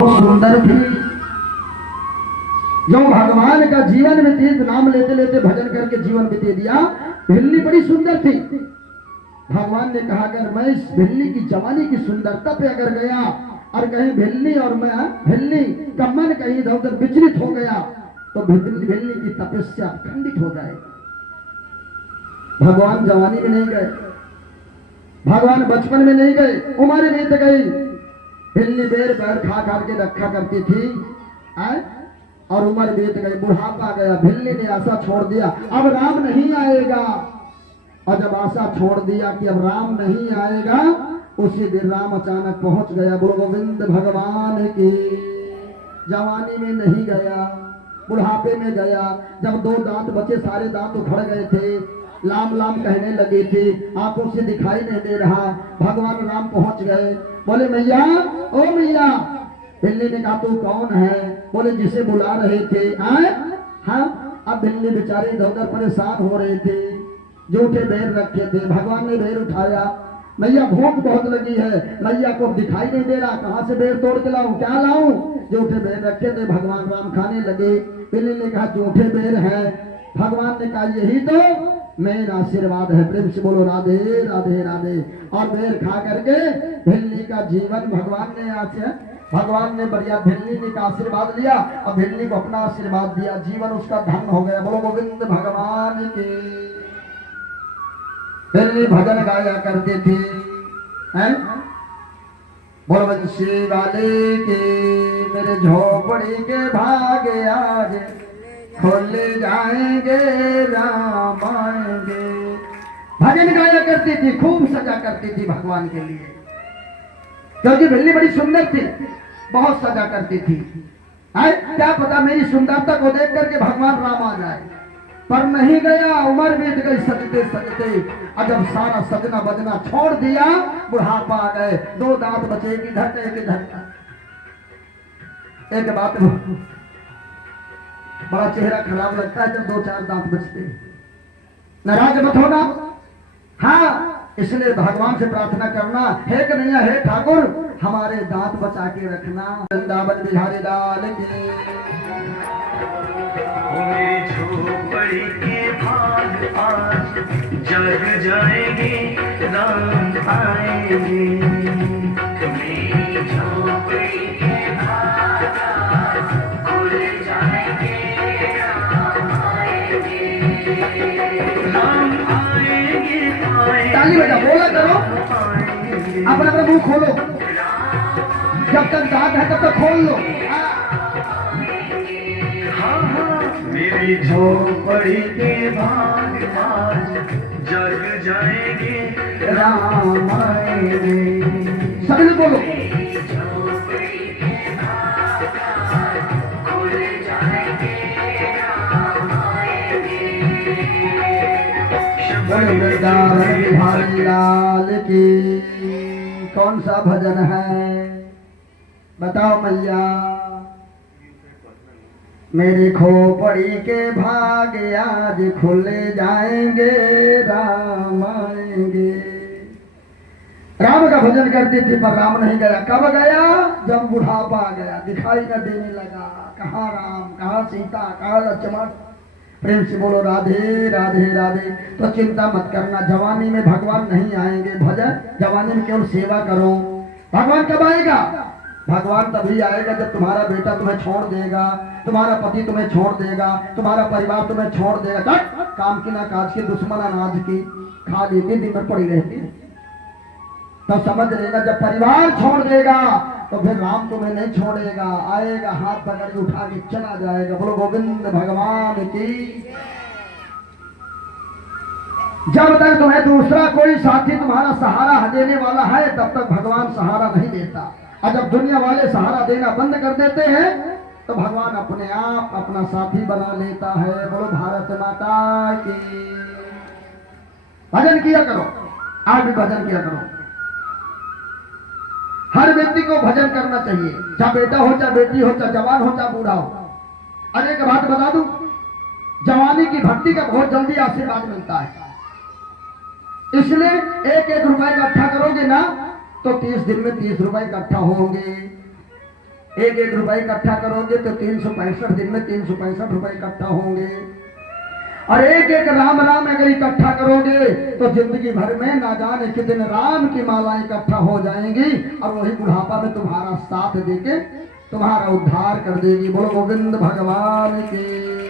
सुंदर थी। जो भगवान का जीवन व्यतीत नाम लेते लेते भजन करके जीवन बिता दिया। भिल्ली बड़ी सुंदर थी। भगवान ने कहा अगर मैं इस भिल्ली की जवानी की सुंदरता पे अगर गया और कहीं भिल्ली और मैं भिल्ली का मन कहीं इधर उधर विचलित हो गया तो भिल्ली की तपस्या खंडित हो जाएगी। भगवान जवानी में नहीं गए, भगवान बचपन में नहीं गए, उम्र बीत गई। भिल्ली बेर पैर खा खा के रखा करती थी और उम्र बीत गई, बुढ़ापा गया। भिल्ली ने आशा छोड़ दिया अब राम नहीं आएगा। और जब आशा छोड़ दिया कि अब राम नहीं आएगा, उसी दिन राम अचानक पहुंच गया। बोलो गोविंद भगवान की। जवानी में नहीं गया, बुढ़ापे में गया। जब दो दांत बचे, सारे दांत उखड़ गए थे, लाम लाम कहने लगी थी, आंखों से दिखाई नहीं दे रहा। भगवान राम पहुंच गए। बोले मैया, ओ मैया। भिल्ली ने कहा तू कौन है? बोले जिसे बुला रहे थे। हाँ। अब भिल्ली बेचारे इधर उधर परेशान हो रहे थे, जूठे बेर रखे थे। भगवान ने बेर उठाया। मैया भूख बहुत लगी है, मैया को दिखाई नहीं दे रहा, कहां से बेर तोड़ के लाऊं, क्या लाऊं? जूठे बेर रखे थे। भगवान राम खाने लगे। भिल्ली ने कहा जूठे बेर है। भगवान ने कहा यही तो मेरा आशीर्वाद है। प्रेम से बोलो राधे राधे राधे। और बेर खा करके भिल्ली का जीवन भगवान ने बढ़िया भिल्ली का आशीर्वाद लिया और भिल्ली को अपना आशीर्वाद दिया। जीवन उसका धन्य हो गया। बोलो गोविंद भगवान के। भिल्ली भजन गाया करते थे। बोलो बंसी वाले के मेरे झोपड़ी के भागे आज खोल जाएंगे राम आएंगे। भजन गाया करती थी, खूब सजा करती थी भगवान के लिए, क्योंकि भिल्ली बड़ी सुंदर थी, बहुत सजा करती थी। क्या पता मेरी सुंदरता को देख करके भगवान राम आ जाए, पर नहीं गया। उम्र बीत गई सजते सजते। और जब सारा सजना बजना छोड़ दिया, बुढ़ापा आ गए। दो दांत बचे, एक इधर का एक इधर का। एक बात बड़ा चेहरा खराब लगता है जब दो चार दांत बचते। नाराज मत होना। हाँ, इसलिए भगवान से प्रार्थना करना, हे कन्हैया, हे ठाकुर, हमारे दांत बचा के रखना। वृंदावन बिहारी लाल की। झोपड़ी के भाग आज जग जाएंगे राम आएंगे। झोपड़ी के भाग आज खुल जाएंगे राम आएंगे। ताली बजा, बोला करो, अपना अपना मुंह खोलो। जब तक दांत है तब तक खोल लो। मेरी झोपड़ी के भाग आज जग जाएंगे राम आएंगे। सभी लोग बोलो। वृंदावन बिहारी लाल की। कौन सा भजन है बताओ मैया? मेरे खोपड़ी के भाग आज खुल जाएंगे राम आएंगे। राम का भजन करती थी पर राम नहीं गया। कब गया? जब बुढ़ापा आ गया, दिखाई न देने लगा। कहाँ राम, कहाँ सीता, कहाँ लक्ष्मण। प्रेम से बोलो राधे राधे राधे। तो चिंता मत करना, जवानी में भगवान नहीं आएंगे। भजन जवानी में केवल सेवा करो। भगवान कब आएगा? भगवान तभी आएगा जब तुम्हारा बेटा तुम्हें छोड़ देगा, तुम्हारा पति तुम्हें छोड़ देगा, तुम्हारा परिवार तुम्हें छोड़ देगा। काम की ना काज की, दुश्मन अनाज की खा लेती, दिन में पड़ी रहती। तो समझ लेना जब परिवार छोड़ देगा तो फिर राम तुम्हें नहीं छोड़ेगा। आएगा, हाथ पकड़ के उठा के चला जाएगा। बोलो गोविंद भगवान की। जब तक तुम्हें दूसरा कोई साथी तुम्हारा सहारा देने वाला है तब तक भगवान सहारा नहीं देता। और जब दुनिया वाले सहारा देना बंद कर देते हैं तो भगवान अपने आप अपना साथी बना लेता है। बोलो भारत माता की। भजन किया करो, आज भी भजन किया करो। हर व्यक्ति को भजन करना चाहिए, चाहे बेटा हो, चाहे बेटी हो, चाहे जवान हो, चाहे बूढ़ा हो। अरे एक बात बता दूं, जवानी की भक्ति का बहुत जल्दी आशीर्वाद मिलता है। इसलिए एक एक रुपए इकट्ठा करोगे ना तो 30 दिन में 30 रुपए इकट्ठा होंगे। एक एक रुपए इकट्ठा करोगे तो 365 दिन में 365 रुपए इकट्ठा होंगे। और एक एक राम राम अगर इकट्ठा करोगे तो जिंदगी भर में ना जाने कितने राम की माला इकट्ठा हो जाएंगी और वही बुढ़ापा में तुम्हारा साथ देके तुम्हारा उद्धार कर देगी। बोलो गोविंद भगवान के।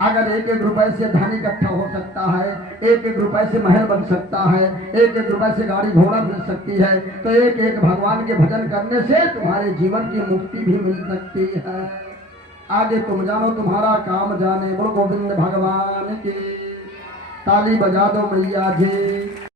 अगर एक एक रुपए से धन इकट्ठा हो सकता है, एक एक रुपए से महल बन सकता है, एक एक रुपए से गाड़ी घोड़ा मिल सकती है, तो एक एक भगवान के भजन करने से तुम्हारे जीवन की मुक्ति भी मिल सकती है। आगे तुम जानो तुम्हारा काम जाने। बोलो गोविंद भगवान के। ताली बजा दो मैया जी।